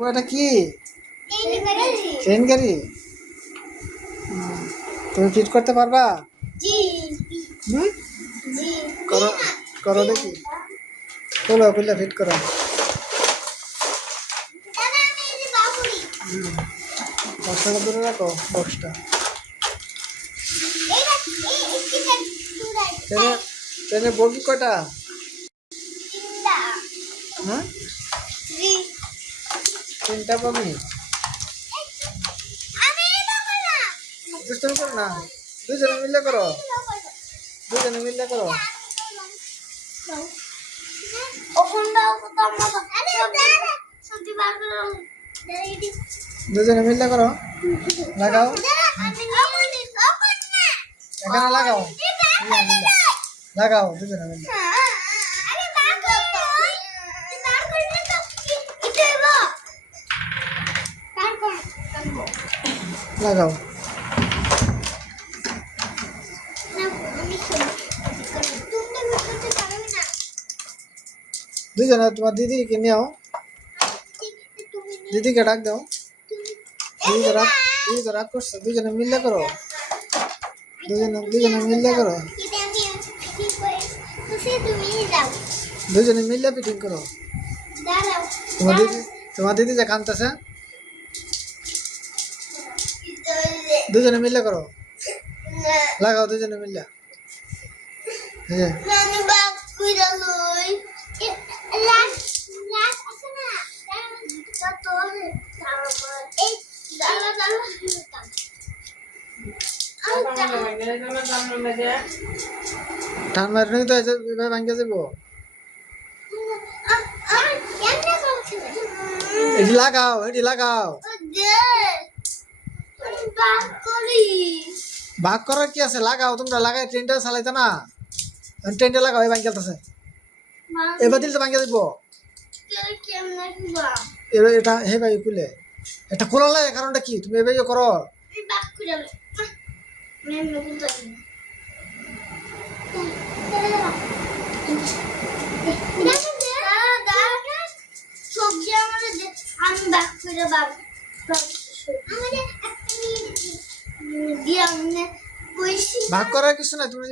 ওটা কি ট্রেন গাড়ি? তুমি ফিট করতে পারবা? হুম, করো করো দেখি। খোলো, খুললে ফিট করো। বক্সটা দূরে রাখো, বক্সটা। ট্রেনে ট্রেনে বগি কটা? হ্যাঁ, 3টা বগি। দুষ্টুমি করো না, দুজনে মিলে করো, দুজনে মিলে করো। দুজনে মিলে করো, লাগাও, এখানে লাগাও, লাগাও দুজনে মিলে। লাগাও। দুজনে তোমার দিদিকে নিও, দিদিকে ডাক দাও। দিদি তো রাগ করছে, দুজনে মিলে করো, দুজনে মিলে করো, দুজনে মিলে ফিটিং করো। তোমার দিদি যে কাঁদতেছে, দুজনে মিলে করো, লাগাও দুজনে মিলে। টান মারনি তো এভাবে ভাঙ্গে যাবো। এটি লাগাও, এটি লাগাও। ভাগ করার কি আছে, লাগাও তোমরা, লাগাই ট্রেনটা চালাইতে না, ট্রেনটা লাগাও। এই ভাঙ্গে আছে, এবার দিল তো ভাঙ্গে দিব। এটা হে ভাই খুলে, এটা খোলা লাগে, কারণটা কি? তুমি এভাবে করো। ভাগ করার কিছু না, তুমি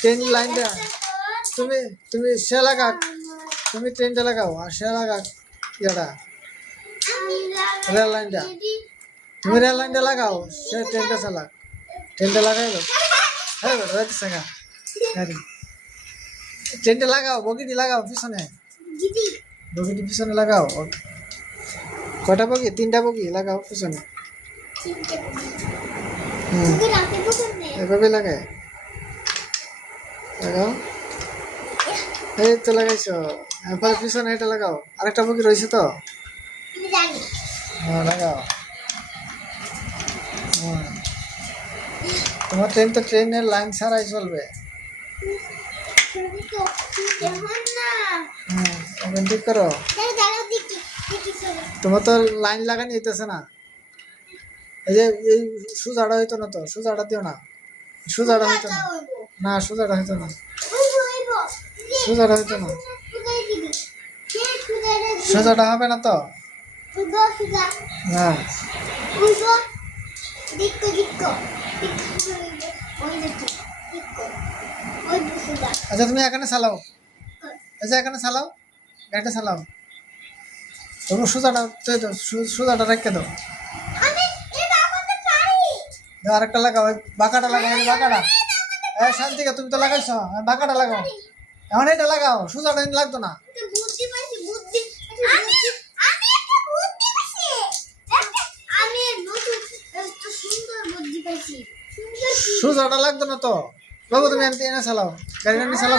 ট্রেন লাইনটা তুমি তুমি সে লাগা, তুমি ট্রেনটা লাগাও, আর সে লাগা ইয়েটা রেল লাইনটা। তুমি রেল লাইনটা লাগাও, সে ট্রেনটা চালাক। ট্রেনটা লাগাই দাও। হ্যাঁ সাগা গাড়ি, ট্রেনটা লাগাও, বগিটি লাগাও পিছনে, বগিটি পিছনে লাগাও। কটা বগি? 3টা বগি লাগাও পিছনে। এভাবে লাগাই, লাগাও। এই তো লাগাইছো, এরপরে পিছনে এটা লাগাও। আরেকটা বগি রয়েছে তো, হ্যাঁ লাগাও। তোমার ট্রেন তো ট্রেনের লাইন ছাড়াই চলবে। এখন ঠিক করো, তোমার তো লাইন লাগানি হইতেছে না। এই যে এই সুজাটা হইতো না তো, সুজাটা দিও না, সুজাটা হইতো না, না সুজাটা হইতো না, সুজাটা হইতো না, সুজাটা হবে না তো। হ্যাঁ আচ্ছা, তুমি এখানে চালাও, আচ্ছা এখানে চালাও, গাড়িটা চালাও। তবু সুজাটা সুজাটা রেখে দাও। আরেকটা লাগাও, বাঁকাটা লাগাও, বাঁকাটা। শান্তিকা তুমি তো লাগাইছো, বাঁকাটা লাগাও। এখন এটা লাগাও, সুজাটা লাগতো না। সুজাটা লাগতো না তো বাবু, তুমি এনে চালাও, গাড়িটা নিয়ে চালাও।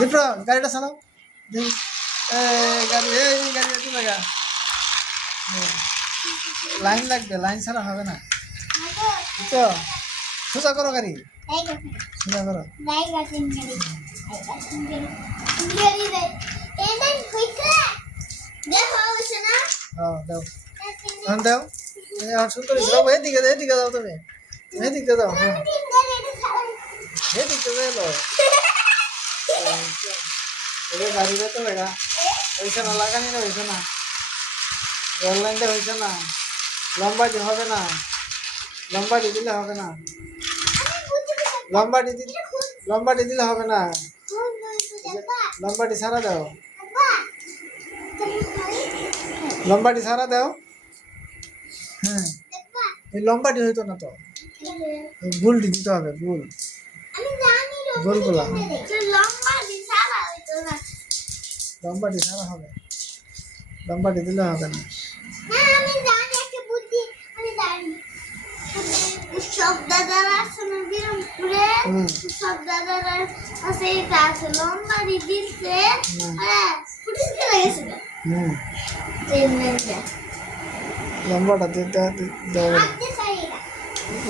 দীপ্র গাড়িটা চালাও, গাড়ি গাড়ি লাগা, লাইন লাগবে, লাইন ছাড়া হবে না। বুঝছো? সোজা করো গাড়ি, সোজা করো। দাও দাও, সুন্দর বাবু, এদিকে দাও, তুমি এদিকে দাও। হ্যাঁ এদিকে এলো। এবার গাড়ি যেতে বেগা হয়েছে না, লাগানি না হয়েছে না, রেল লাইনটা হয়েছে না, লম্বাটি হবে না, লম্বাটি দিলে হবে না, লম্বাটি দিলে হবে না, লম্বাটি ছাড়া দাও, লম্বাটি ছাড়া দাও। হ্যাঁ, এই লম্বাটি হইতো না তো, ভুলটি দিতে হবে, ভুল ভুলগুলা লম্বাটি ছাড়া হবে, লম্বাটি দিলে হবে না। সব দাদারা আছে না বিরামপুরে, সব দাদারা আছে এটা আছে লম্বারি দিচ্ছে, হ্যাঁ পুলিশ চলে গেছিল। লম্বাটা দিতে দেবে,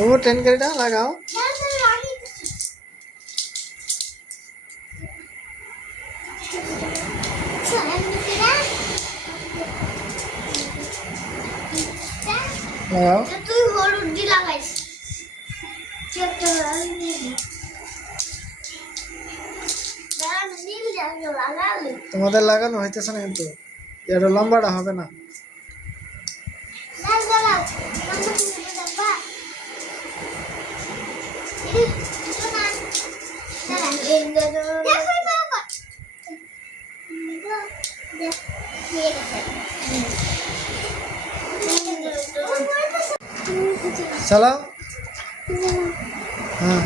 ও ট্রেন গাড়িটা লাগাও। লাগাও, তুই হলুদ দি লাগাইস, তোমাদের লাগানো হইতেছে না কিন্তু, এটা লম্বাটা হবে না। চালাও। হ্যাঁ,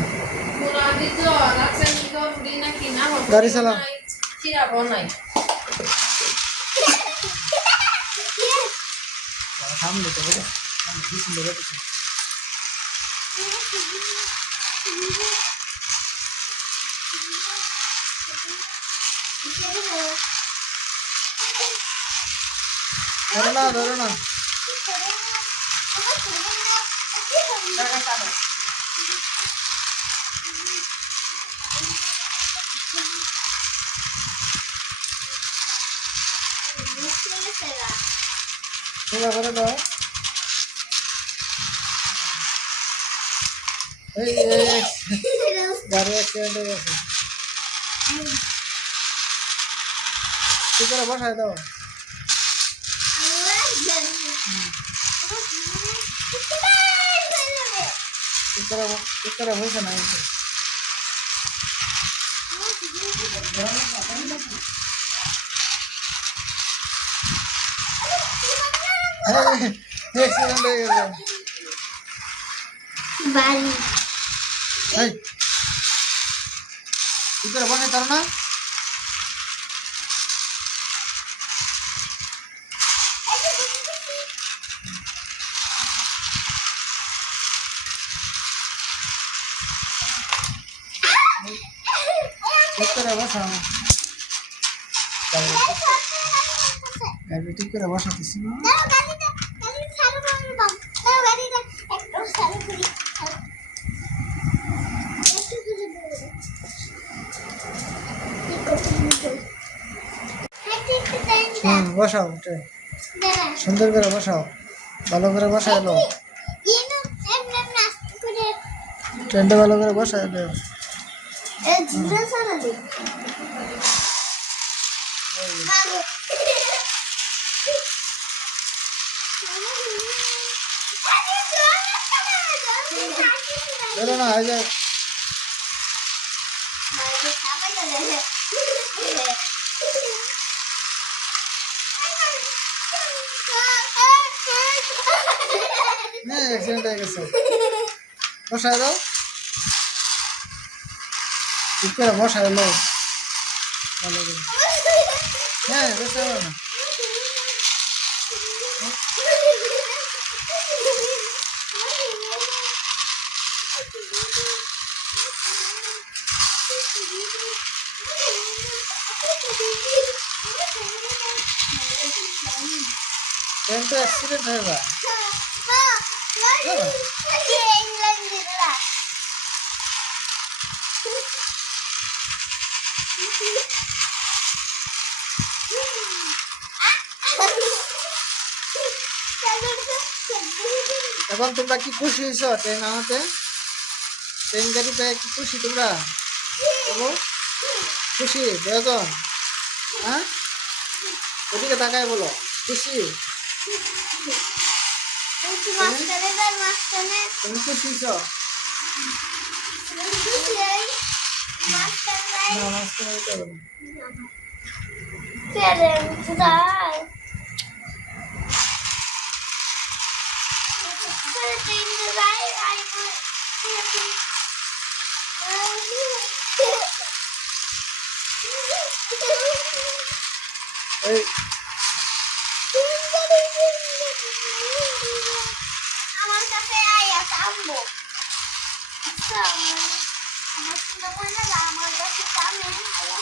গাড়ি চালাও। সামনে তো বলে কি সুন্দর হচ্ছে। ধরো না, ধরো না, সোজা করে দাও। এই গাড়ি অ্যাক্সিডেন্ট হয়ে গেছে, ঠিক করে বসায় দাও। ঠিক করে হয়েছে না কিন্তু। অ্যাক্সিডেন্ট হয়ে গেছে। এই ঠিক করে বসাই তার না, ঠিক করে বসাও। গাড়ি ঠিক করে বসাতেছি না। বসাও, সুন্দর করে বসাও, ভালো করে বসাই এলো, ট্রেনটা ভালো করে বসাই এলো। ধরো না, হয়ে যায়। হ্যাঁ, অ্যাক্সিডেন্ট হয়ে গেছে, বসায় দাও, ঠিক করে বসায় এলো ভালো করে। হ্যাঁ, বসায় না, ট্রেন তো অ্যাক্সিডেন্ট হয়ে যায়। এখন তোমরা কি খুশি হয়েছ ট্রেন আনাতে? ট্রেন গাড়ি পেয়ে কি খুশি তোমরা? খুশি বেজন? হ্যাঁ ওদিকে তাকায় বলো খুশি মাঝখানে তার মাঝখানে তুমি খুশি মাঝখানে না মাঝখানে দিতে হবে না। প্যারেন্টস দাই এই আমার কাছে আয়া থামবো আচ্ছা আমার চিন্তা করে না আমার কাছে থামে আয়া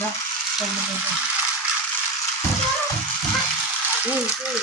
না সামনে সামনে। তুই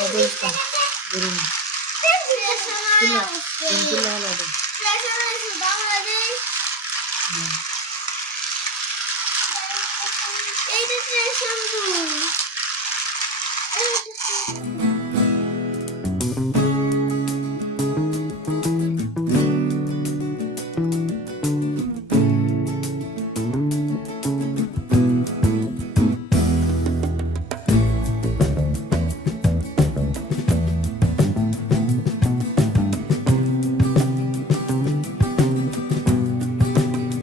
অবস্থা বেরোন কিনা কিনা হলো তো এইটা